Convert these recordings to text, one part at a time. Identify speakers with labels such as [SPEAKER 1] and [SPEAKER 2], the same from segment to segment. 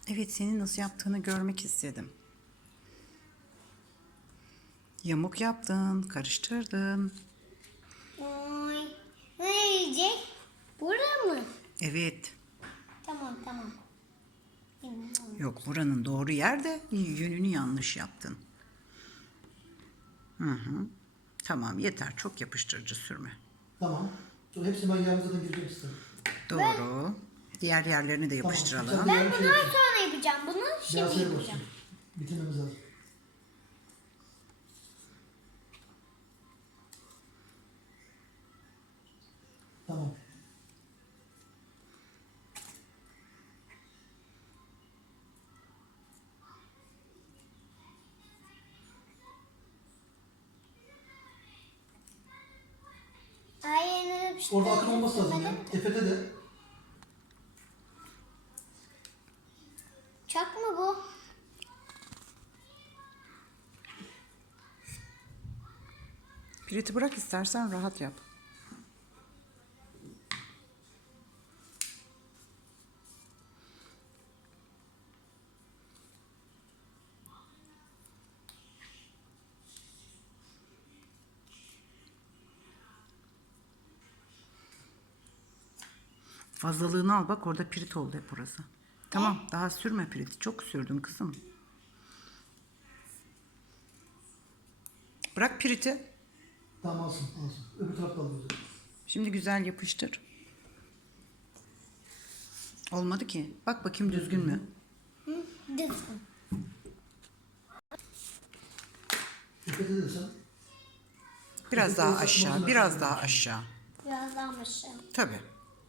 [SPEAKER 1] Evet, senin nasıl yaptığını görmek istedim. Yamuk yaptın, karıştırdın.
[SPEAKER 2] Oy. Ne yiyecek? Burada mı?
[SPEAKER 1] Evet.
[SPEAKER 2] Tamam tamam.
[SPEAKER 1] Yok, buranın doğru yerde, yönünü yanlış yaptın. Tamam, yeter, çok yapıştırıcı sürme.
[SPEAKER 3] Tamam. Sonra hepsini ben yarın zaten gireceğim istedim.
[SPEAKER 1] Doğru. Diğer yerlerini de
[SPEAKER 3] Tamam,
[SPEAKER 1] yapıştıralım.
[SPEAKER 3] güzel.
[SPEAKER 2] Ben bundan sonra yapacağım bunu. Şimdi
[SPEAKER 3] Biraz yere
[SPEAKER 2] yapacağım.
[SPEAKER 3] basacağım. Bitirmemiz lazım. Tamam.
[SPEAKER 2] Ay yerine bir şey
[SPEAKER 3] Orada akın olması lazım ya. Tepede de.
[SPEAKER 2] Çak mı bu?
[SPEAKER 1] Piriti bırak, istersen rahat yap. Fazlalığını al, bak orada pirit oldu hep burası. Tamam, daha sürme piriti. Çok sürdün kızım. Bırak piriti.
[SPEAKER 3] Tamam alsın alsın. Öbür tarafta alıyoruz.
[SPEAKER 1] Şimdi güzel yapıştır. Olmadı ki. Bak bakayım düzgün mü?
[SPEAKER 2] Düzgün.
[SPEAKER 3] Tepede de sen.
[SPEAKER 1] Biraz daha aşağı, biraz daha aşağı.
[SPEAKER 2] Biraz daha aşağı.
[SPEAKER 1] Tabii.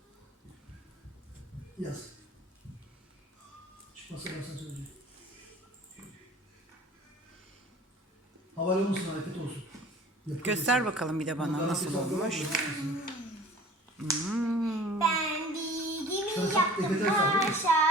[SPEAKER 3] Yaz. Çıkmasa ben sana söyleyeceğim. Havalı olmasın, hareket olsun.
[SPEAKER 1] Göster bakalım bir de bana nasıl olmuş.
[SPEAKER 2] Ben bilgimi
[SPEAKER 3] Sen
[SPEAKER 2] yaptım
[SPEAKER 3] tepede kal.
[SPEAKER 2] aşağı.